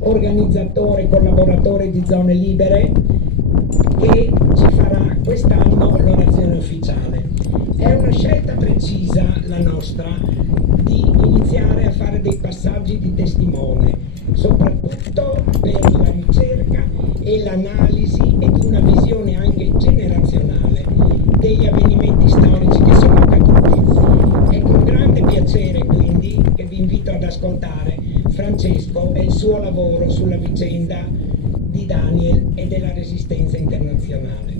organizzatore e collaboratore di Zone Libere, che ci farà quest'anno l'orazione ufficiale. È una scelta precisa la nostra di iniziare a fare dei passaggi di testimone, soprattutto per la ricerca e l'analisi e di una visione anche generazionale degli avvenimenti storici che sono accaduti. È con grande piacere quindi che vi invito ad ascoltare Francesco e il suo lavoro sulla vicenda di Daniel e della Resistenza internazionale.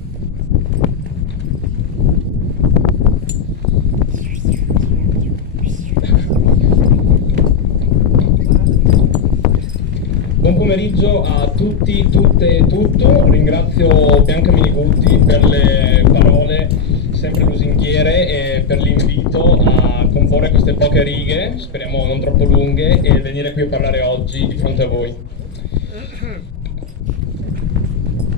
Buon pomeriggio a tutti, tutte e tutto. Ringrazio Bianca Minigutti per le parole sempre lusinghiere e per l'invito a comporre queste poche righe, speriamo non troppo lunghe, e venire qui a parlare oggi di fronte a voi.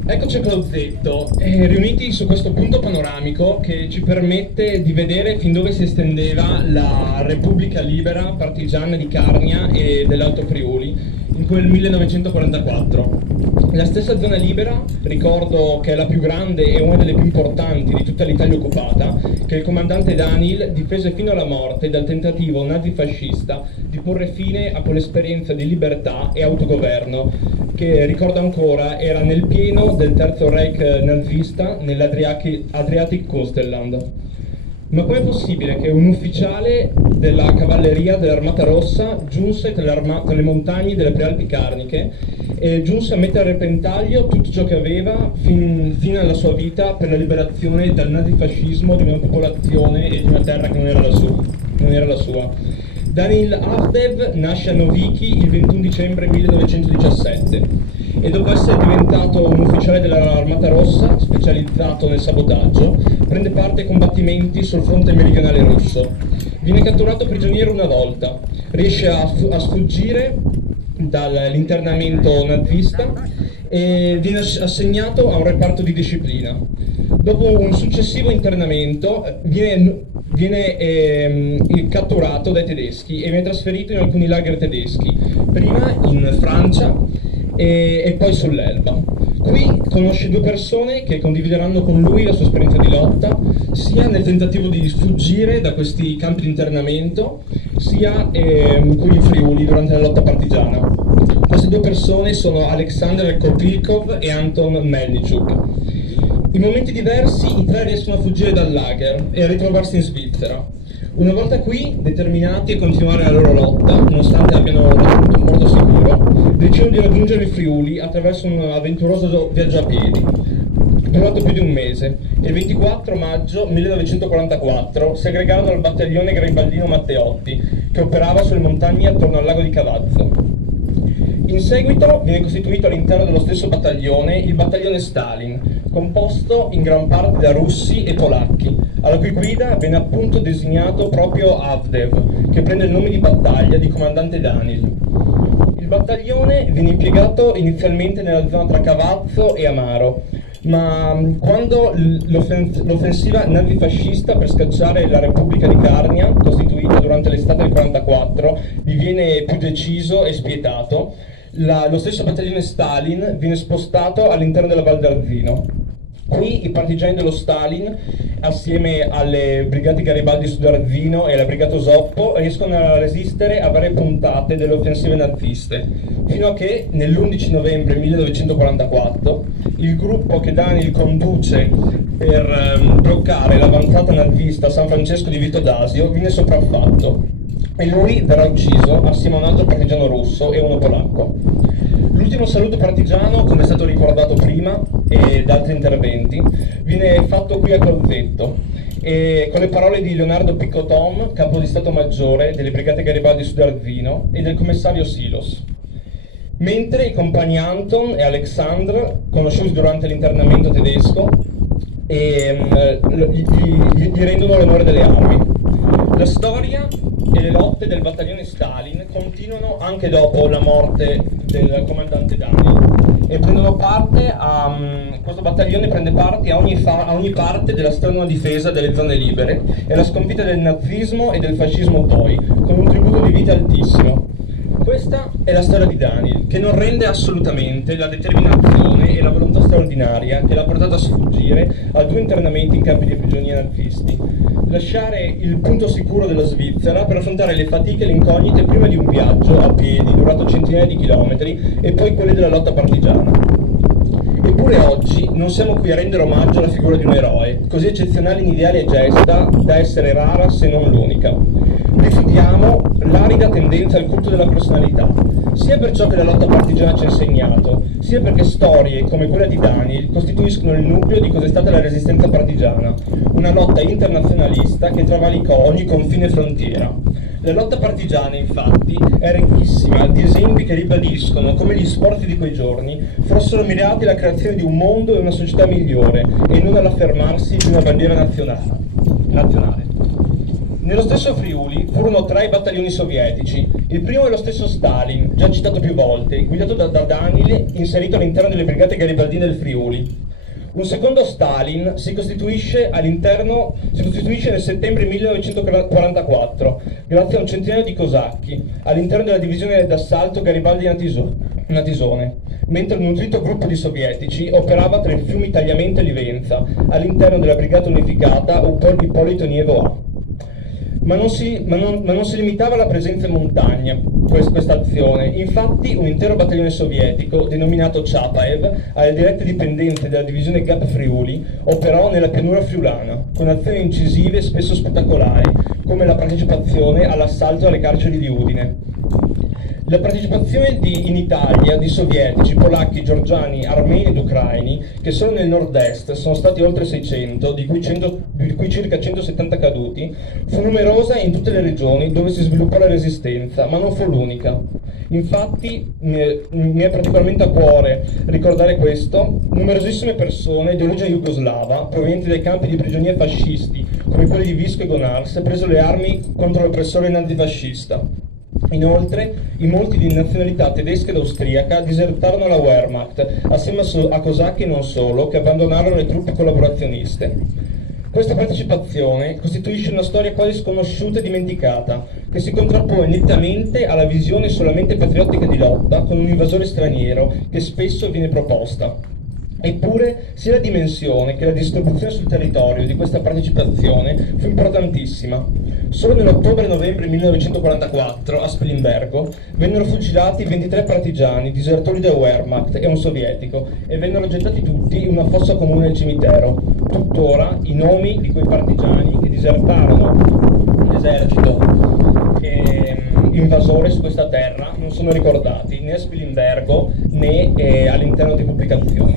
Eccoci a Clozetto, riuniti su questo punto panoramico che ci permette di vedere fin dove si estendeva la Repubblica Libera Partigiana di Carnia e dell'Alto Friuli in quel 1944. La stessa zona libera, ricordo che è la più grande e una delle più importanti di tutta l'Italia occupata, che il comandante Daniel difese fino alla morte dal tentativo nazifascista di porre fine a quell'esperienza di libertà e autogoverno che, ricordo ancora, era nel pieno del Terzo Reich nazista nell'Adriatic Coastland. Ma com'è possibile che un ufficiale della cavalleria dell'Armata Rossa giunse tra le montagne delle Prealpi Carniche e giunse a mettere a repentaglio tutto ciò che aveva fino alla sua vita per la liberazione dal nazifascismo di una popolazione e di una terra che non era la sua? Daniel Avdev nasce a Noviki il 21 dicembre 1917 e dopo essere diventato un ufficiale dell'Armata Rossa, specializzato nel sabotaggio, prende parte ai combattimenti sul fronte meridionale russo. Viene catturato prigioniero una volta, riesce a sfuggire dall'internamento nazista e viene assegnato a un reparto di disciplina. Dopo un successivo internamento viene catturato dai tedeschi e viene trasferito in alcuni lager tedeschi, prima in Francia e poi sull'Elba. Qui conosce due persone che condivideranno con lui la sua esperienza di lotta, sia nel tentativo di sfuggire da questi campi di internamento, sia qui in Friuli durante la lotta partigiana. Queste due persone sono Alexander Kopilkov e Anton Melnichuk. In momenti diversi i tre riescono a fuggire dal lager e a ritrovarsi in Svizzera. Una volta qui, determinati a continuare la loro lotta, nonostante abbiano raggiunto un porto sicuro, decidono di raggiungere il Friuli attraverso un avventuroso viaggio a piedi, durato più di un mese. Il 24 maggio 1944 si aggregarono al battaglione Garibaldino Matteotti, che operava sulle montagne attorno al lago di Cavazzo. In seguito viene costituito all'interno dello stesso battaglione il battaglione Stalin, composto in gran parte da russi e polacchi, alla cui guida viene appunto designato proprio Avdev, che prende il nome di battaglia di comandante Daniel. Il battaglione viene impiegato inizialmente nella zona tra Cavazzo e Amaro, ma quando l'offensiva nazifascista per scacciare la Repubblica di Carnia, costituita durante l'estate del 44, diviene più deciso e spietato, lo stesso battaglione Stalin viene spostato all'interno della Val d'Arzino. Qui i partigiani dello Stalin, assieme alle brigate Garibaldi Sudarzino e alla brigata Zoppo, riescono a resistere a varie puntate delle offensive naziste, fino a che nell'11 novembre 1944 il gruppo che Daniel conduce per bloccare l'avanzata nazista a San Francesco di Vito d'Asio viene sopraffatto e lui verrà ucciso assieme a un altro partigiano russo e uno polacco. L'ultimo saluto partigiano, come è stato ricordato prima e da altri interventi, viene fatto qui a Clozetto e con le parole di Leonardo Piccotom, capo di Stato Maggiore delle Brigate Garibaldi Sudarzino e del commissario Silos. Mentre i compagni Anton e Alexandr, conosciuti durante l'internamento tedesco, gli rendono l'onore delle armi. La storia e le lotte del battaglione Stalin continuano anche dopo la morte del comandante Daniel e questo battaglione prende parte a ogni parte della strenua difesa delle zone libere e alla sconfitta del nazismo e del fascismo poi, con un tributo di vita altissimo. Questa è la storia di Daniel, che non rende assolutamente la determinazione e la volontà straordinaria che l'ha portato a sfuggire a 2 internamenti in campi di prigionia nazisti, lasciare il punto sicuro della Svizzera per affrontare le fatiche e le incognite prima di un viaggio a piedi durato centinaia di chilometri e poi quelli della lotta partigiana. Eppure oggi non siamo qui a rendere omaggio alla figura di un eroe, così eccezionale in ideali e gesta da essere rara se non l'unica. Rifiutiamo l'arida tendenza al culto della personalità, sia per ciò che la lotta partigiana ci ha insegnato, sia perché storie come quella di Daniel costituiscono il nucleo di cos'è stata la resistenza partigiana, una lotta internazionalista che travalicò ogni confine e frontiera. La lotta partigiana, infatti, è ricchissima di esempi che ribadiscono come gli sforzi di quei giorni fossero mirati alla creazione di un mondo e una società migliore e non all'affermarsi di una bandiera nazionale. Nello stesso Friuli furono 3 i battaglioni sovietici. Il primo è lo stesso Stalin, già citato più volte, guidato da Daniel, inserito all'interno delle brigate garibaldine del Friuli. Un secondo Stalin si costituisce nel settembre 1944, grazie a un centinaio di cosacchi, all'interno della divisione d'assalto Garibaldi Natisone, mentre un nutrito gruppo di sovietici operava tra i fiumi Tagliamento e Livenza, all'interno della brigata unificata Ippolito Nievo A. Ma non si limitava alla presenza in montagna questa azione. Infatti un intero battaglione sovietico, denominato Chapaev, alle dirette dipendenze della divisione Gap Friuli, operò nella pianura friulana, con azioni incisive e spesso spettacolari, come la partecipazione all'assalto alle carceri di Udine. La partecipazione in Italia di sovietici, polacchi, georgiani, armeni ed ucraini, che solo nel nord-est sono stati oltre 600, di cui circa 170 caduti, fu numerosa in tutte le regioni dove si sviluppò la resistenza, ma non fu l'unica. Infatti mi è particolarmente a cuore ricordare questo: numerosissime persone di origine jugoslava, provenienti dai campi di prigionia fascisti, come quelli di Visco e Gonars, presero le armi contro l'oppressore nazifascista. Inoltre, in molti di nazionalità tedesca ed austriaca disertarono la Wehrmacht, assieme a cosacchi e non solo, che abbandonarono le truppe collaborazioniste. Questa partecipazione costituisce una storia quasi sconosciuta e dimenticata, che si contrappone nettamente alla visione solamente patriottica di lotta con un invasore straniero che spesso viene proposta. Eppure, sia la dimensione che la distribuzione sul territorio di questa partecipazione fu importantissima. Solo nell'ottobre-novembre 1944, a Spilimbergo, vennero fucilati 23 partigiani, disertori della Wehrmacht e un sovietico, e vennero gettati tutti in una fossa comune nel cimitero. Tuttora i nomi di quei partigiani che disertarono l'esercito invasore su questa terra non sono ricordati né a Spilimbergo né all'interno di pubblicazioni.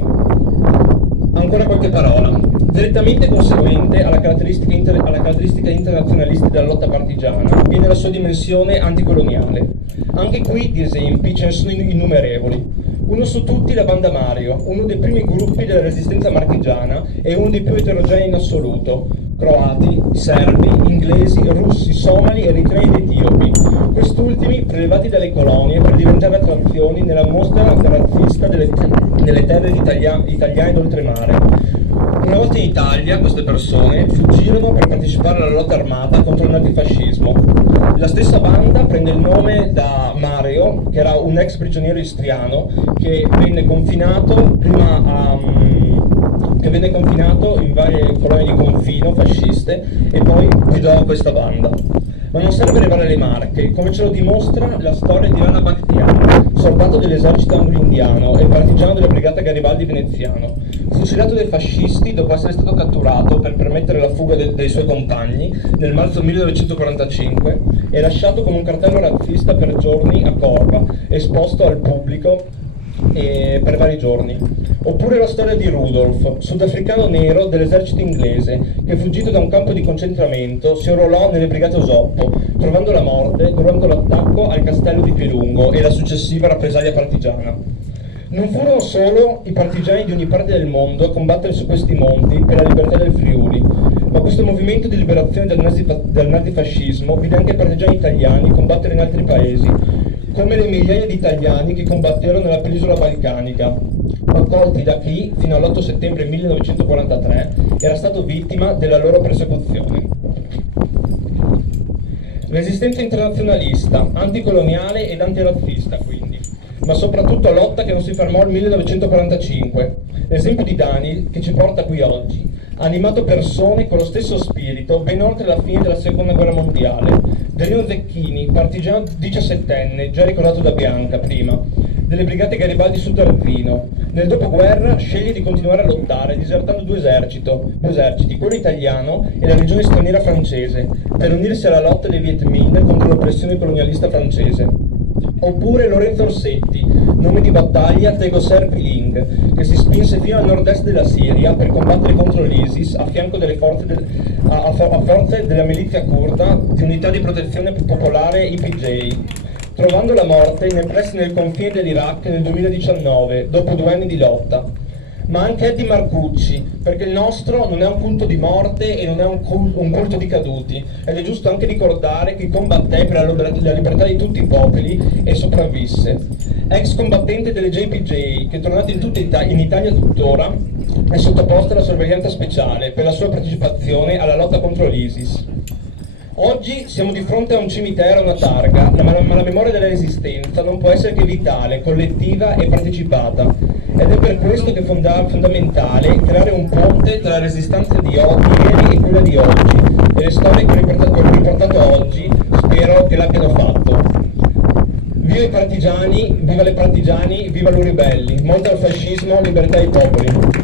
Ancora qualche parola. Direttamente conseguente alla caratteristica internazionalista della lotta partigiana viene la sua dimensione anticoloniale. Anche qui di esempi ce ne sono innumerevoli. Uno su tutti la Banda Mario, uno dei primi gruppi della resistenza marchigiana e uno dei più eterogenei in assoluto. Croati, serbi, inglesi, russi, somali, eritrei ed etiopi. Quest'ultimi prelevati dalle colonie per diventare attrazioni nella mostra razzista delle terre italiane d'oltremare. Una volta in Italia, queste persone fuggirono per partecipare alla lotta armata contro il nazifascismo. La stessa banda prende il nome da Mario, che era un ex prigioniero istriano che venne confinato in varie colonie di confino fasciste e poi guidò questa banda. Ma non serve arrivare alle Marche, come ce lo dimostra la storia di Rana Bakhtiar, soldato dell'esercito anglo-indiano e partigiano della brigata Garibaldi veneziano. Fucilato dai fascisti dopo essere stato catturato per permettere la fuga dei suoi compagni nel marzo 1945 e lasciato con un cartello razzista per giorni a Corba, esposto al pubblico per vari giorni. Oppure la storia di Rudolf, sudafricano nero dell'esercito inglese, che fuggito da un campo di concentramento si arruolò nelle brigate Osoppo, trovando la morte durante l'attacco al castello di Pielungo e la successiva rappresaglia partigiana. Non furono solo i partigiani di ogni parte del mondo a combattere su questi monti per la libertà del Friuli, ma questo movimento di liberazione dal nazifascismo vide anche partigiani italiani combattere in altri paesi, come le migliaia di italiani che combatterono nella penisola balcanica, accolti da chi, fino all'8 settembre 1943, era stato vittima della loro persecuzione. Resistenza internazionalista, anticoloniale ed antirazzista quindi, ma soprattutto lotta che non si fermò al 1945. L'esempio di Dani, che ci porta qui oggi, ha animato persone con lo stesso spirito ben oltre la fine della Seconda Guerra Mondiale. Danilo Zecchini, partigiano 17enne, già ricordato da Bianca prima, delle Brigate Garibaldi Sud Alpino. Nel dopoguerra sceglie di continuare a lottare disertando due eserciti, quello italiano e la legione straniera francese, per unirsi alla lotta dei Viet Minh contro l'oppressione colonialista francese. Oppure Lorenzo Orsetti, nome di battaglia Tego Serpiling, che si spinse fino al nord-est della Siria per combattere contro l'ISIS a fianco delle forze della milizia curda di unità di protezione popolare YPJ, trovando la morte nei pressi del confine dell'Iraq nel 2019, dopo 2 anni di lotta. Ma anche Eddie Marcucci, perché il nostro non è un culto di morte e non è un culto di caduti, ed è giusto anche ricordare che combatté per la libertà di tutti i popoli e sopravvisse. Ex combattente delle JPJ, che è tornato in Italia tuttora, è sottoposto alla sorveglianza speciale per la sua partecipazione alla lotta contro l'ISIS. Oggi siamo di fronte a un cimitero, a una targa, ma la memoria della Resistenza non può essere che vitale, collettiva e partecipata. Ed è per questo che è fondamentale creare un ponte tra la Resistenza di ieri e quella di oggi, e le storie che ho riportato oggi spero che l'abbiano fatto. Viva i partigiani, viva le partigiani, viva i ribelli, morte al fascismo, libertà ai popoli.